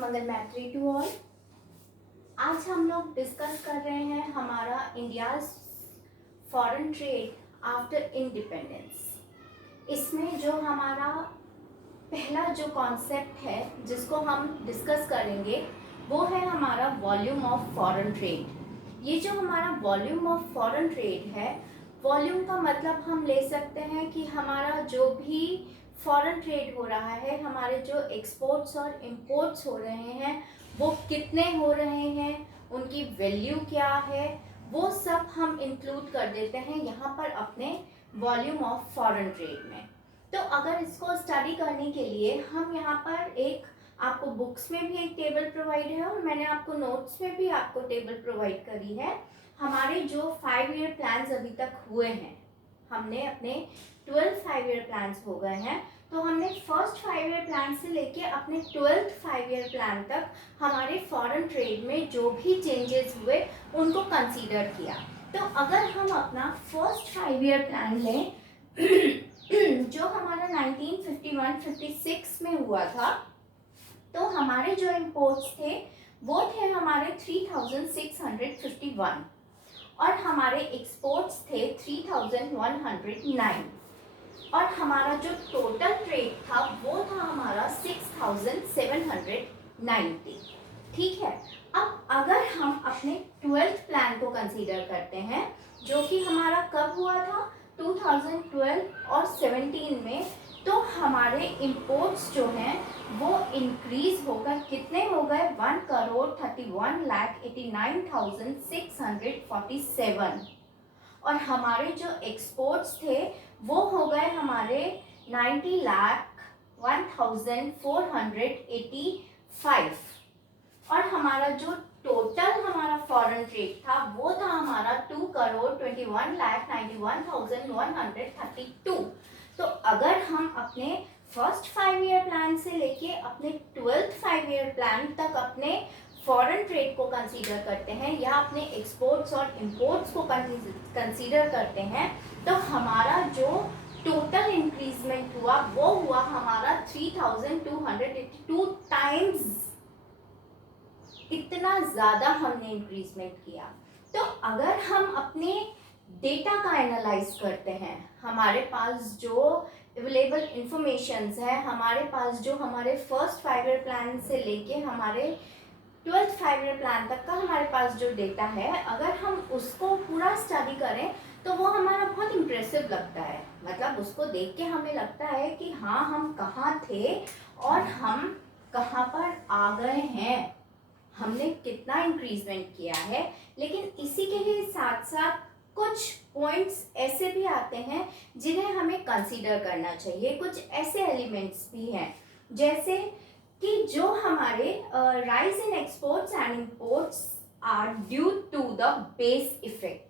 मंगल मैत्री to all. आज हम लोग डिस्कस कर रहे हैं हमारा India's foreign trade after independence. इसमें जो हमारा पहला जो कॉन्सेप्ट है जिसको हम डिस्कस करेंगे वो है हमारा वॉल्यूम ऑफ फॉरेन ट्रेड। ये जो हमारा वॉल्यूम ऑफ फॉरेन ट्रेड है, वॉल्यूम का मतलब हम ले सकते हैं कि हमारा जो भी फॉरेन ट्रेड हो रहा है, हमारे जो एक्सपोर्ट्स और इंपोर्ट्स हो रहे हैं वो कितने हो रहे हैं, उनकी वैल्यू क्या है, वो सब हम इंक्लूड कर देते हैं यहाँ पर अपने वॉल्यूम ऑफ फॉरेन ट्रेड में। तो अगर इसको स्टडी करने के लिए हम यहाँ पर एक आपको बुक्स में भी एक टेबल प्रोवाइड है और मैंने आपको नोट्स में भी आपको टेबल प्रोवाइड करी है। हमारे जो 5 ईयर प्लान्स अभी तक हुए हैं, हमने अपने 12 5 ईयर प्लान्स हो गए हैं, तो हमने फर्स्ट 5 ईयर प्लान से लेके अपने 12th 5 ईयर प्लान तक हमारे फॉरेन ट्रेड में जो भी चेंजेस हुए उनको कंसीडर किया। तो अगर हम अपना फर्स्ट 5 ईयर प्लान लें जो हमारा 1951-56 में हुआ था, तो हमारे जो इंपोर्ट्स थे वो थे हमारे 3651 और हमारे एक्सपोर्ट्स थे 3109 और हमारा जो टोटल ट्रेड था वो था हमारा 6790। ठीक है। अब अगर हम अपने 12th प्लान को कंसीडर करते हैं जो कि हमारा कब हुआ था 2012 और 17 में, तो हमारे इंपोर्ट्स जो हैं वो इंक्रीज होकर कितने हो गए 1,31,89,647 और हमारे जो एक्सपोर्ट्स थे वो हो गए हमारे 90,01,485 और हमारा जो टोटल हमारा फॉरेन ट्रेड था वो था हमारा 2,21,91,132। तो अगर हम अपने फर्स्ट 5 ईयर प्लान से लेके अपने 12th 5 ईयर प्लान तक अपने फॉरेन ट्रेड को कंसीडर करते हैं या अपने एक्सपोर्ट्स और इंपोर्ट्स को कंसीडर करते हैं, तो हमारा जो टोटल इंक्रीजमेंट हुआ वो हुआ हमारा 3282 टाइम्स। इतना ज़्यादा हमने इंक्रीजमेंट किया। तो अगर हम अपने डेटा का एनालाइज करते हैं, हमारे पास जो अवेलेबल इंफॉर्मेशंस है, हमारे पास जो हमारे फर्स्ट 5 ईयर प्लान से लेके हमारे 12th 5 ईयर प्लान तक का हमारे पास जो डेटा है, अगर हम उसको पूरा स्टडी करें तो वो हमारा बहुत इम्प्रेसिव लगता है। मतलब उसको देख के हमें लगता है कि हाँ, हम कहाँ थे और हम कहाँ पर आ गए हैं, हमने कितना इंक्रीजमेंट किया है। लेकिन इसी के ही साथ साथ कुछ पॉइंट्स ऐसे भी आते हैं जिन्हें हमें कंसीडर करना चाहिए। कुछ ऐसे एलिमेंट्स भी हैं जैसे कि जो हमारे rise in exports and imports are due to the base effect.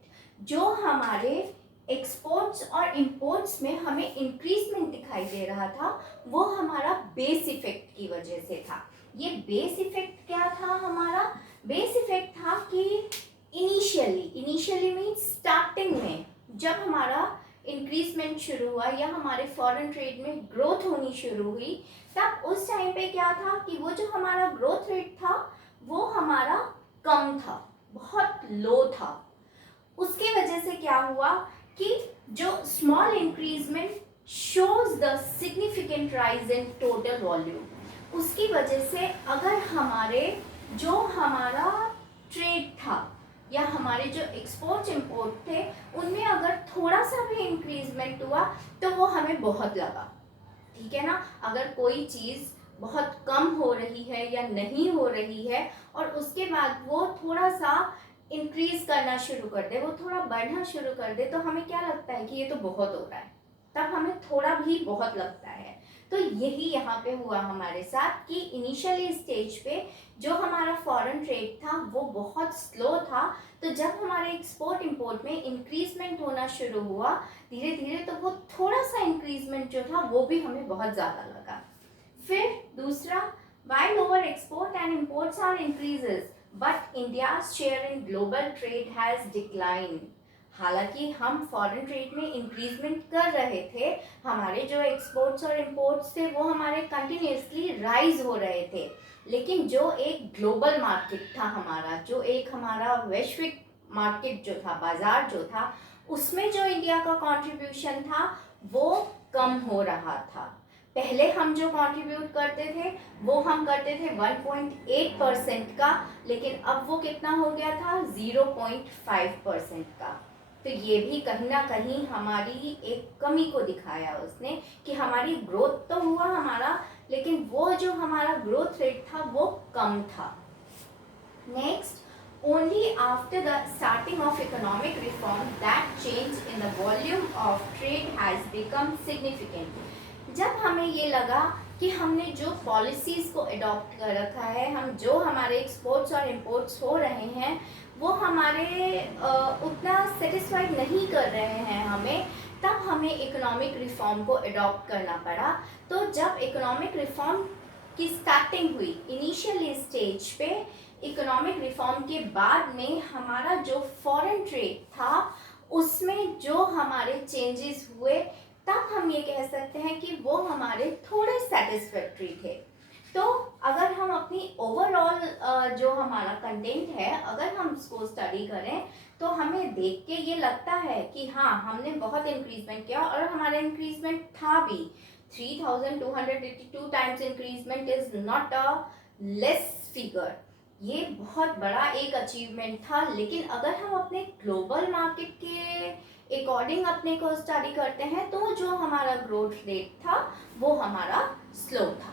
जो हमारे एक्सपोर्ट्स और इंपोर्ट्स में हमें इंक्रीजमेंट दिखाई दे रहा था वो हमारा बेस इफेक्ट की वजह से था। ये बेस इफेक्ट क्या था? हमारा बेस इफेक्ट था कि इनिशियली मीन्स स्टार्टिंग में जब हमारा इंक्रीजमेंट शुरू हुआ या हमारे फॉरेन ट्रेड में ग्रोथ होनी शुरू हुई, तब उस टाइम पे क्या था कि वो जो हमारा ग्रोथ रेट था वो हमारा कम था, बहुत लो था। उसके वजह से क्या हुआ कि जो small increment shows the significant rise in total volume, उसकी वजह से अगर हमारे जो हमारा ट्रेड था या हमारे जो एक्सपोर्ट इंपोर्ट थे उनमें अगर थोड़ा सा भी इंक्रीजमेंट हुआ तो वो हमें बहुत लगा। ठीक है ना। अगर कोई चीज़ बहुत कम हो रही है या नहीं हो रही है और उसके बाद वो थोड़ा सा इंक्रीज करना शुरू कर दे, वो थोड़ा बढ़ना शुरू कर दे, तो हमें क्या लगता है कि ये तो बहुत हो रहा है, तब हमें थोड़ा भी बहुत लगता है। तो यही यहाँ पे हुआ हमारे साथ कि इनिशियली स्टेज पे जो हमारा फॉरेन ट्रेड था वो बहुत स्लो था, तो जब हमारे एक्सपोर्ट इंपोर्ट में इंक्रीजमेंट होना शुरू हुआ धीरे धीरे, तो वो थोड़ा सा इंक्रीजमेंट जो था वो भी हमें बहुत ज़्यादा लगा। फिर दूसरा, while our export and imports are increases but India's share in global trade has declined। हालांकि हम फॉरेन ट्रेड में इंक्रीजमेंट कर रहे थे, हमारे जो एक्सपोर्ट्स और इंपोर्ट्स थे वो हमारे कंटिन्यूसली राइज हो रहे थे, लेकिन जो एक ग्लोबल मार्केट था हमारा, जो एक हमारा वैश्विक मार्केट जो था, बाजार जो था, उसमें जो इंडिया का कंट्रीब्यूशन था वो कम हो रहा था। पहले हम जो कंट्रीब्यूट करते थे वो हम करते थे 1.8% का, लेकिन अब वो कितना हो गया था, 0.5% का। तो ये भी कहीं ना कहीं हमारी एक कमी को दिखाया उसने, कि हमारी ग्रोथ तो हुआ हमारा, लेकिन वो जो हमारा ग्रोथ रेट था वो कम था। Next, only after the starting of economic reform that change in the volume of trade has become significant. जब हमें ये लगा कि हमने जो पॉलिसीज़ को अडॉप्ट कर रखा है, हम जो हमारे एक्सपोर्ट्स और इंपोर्ट्स हो रहे हैं वो हमारे उतना सेटिस्फाइड नहीं कर रहे हैं हमें, तब हमें इकोनॉमिक रिफॉर्म को अडॉप्ट करना पड़ा। तो जब इकोनॉमिक रिफॉर्म की स्टार्टिंग हुई इनिशियल स्टेज पे, इकोनॉमिक रिफॉर्म के बाद में हमारा जो फॉरेन ट्रेड था उसमें जो हमारे चेंजेस हुए, तब हम ये कह सकते हैं कि वो हमारे थोड़े सेटिस्फैक्ट्री थे। तो अगर हम अपनी ओवरऑल जो हमारा कंटेंट है, अगर हम उसको स्टडी करें तो हमें देख के ये लगता है कि हाँ, हमने बहुत इंक्रीजमेंट किया, और हमारा इंक्रीजमेंट था भी 3282 times increment is not a less figure, ये बहुत बड़ा एक अचीवमेंट था। लेकिन अगर हम अपने ग्लोबल मार्केट के अकॉर्डिंग अपने को स्टडी करते हैं तो जो हमारा ग्रोथ रेट था वो हमारा स्लो था।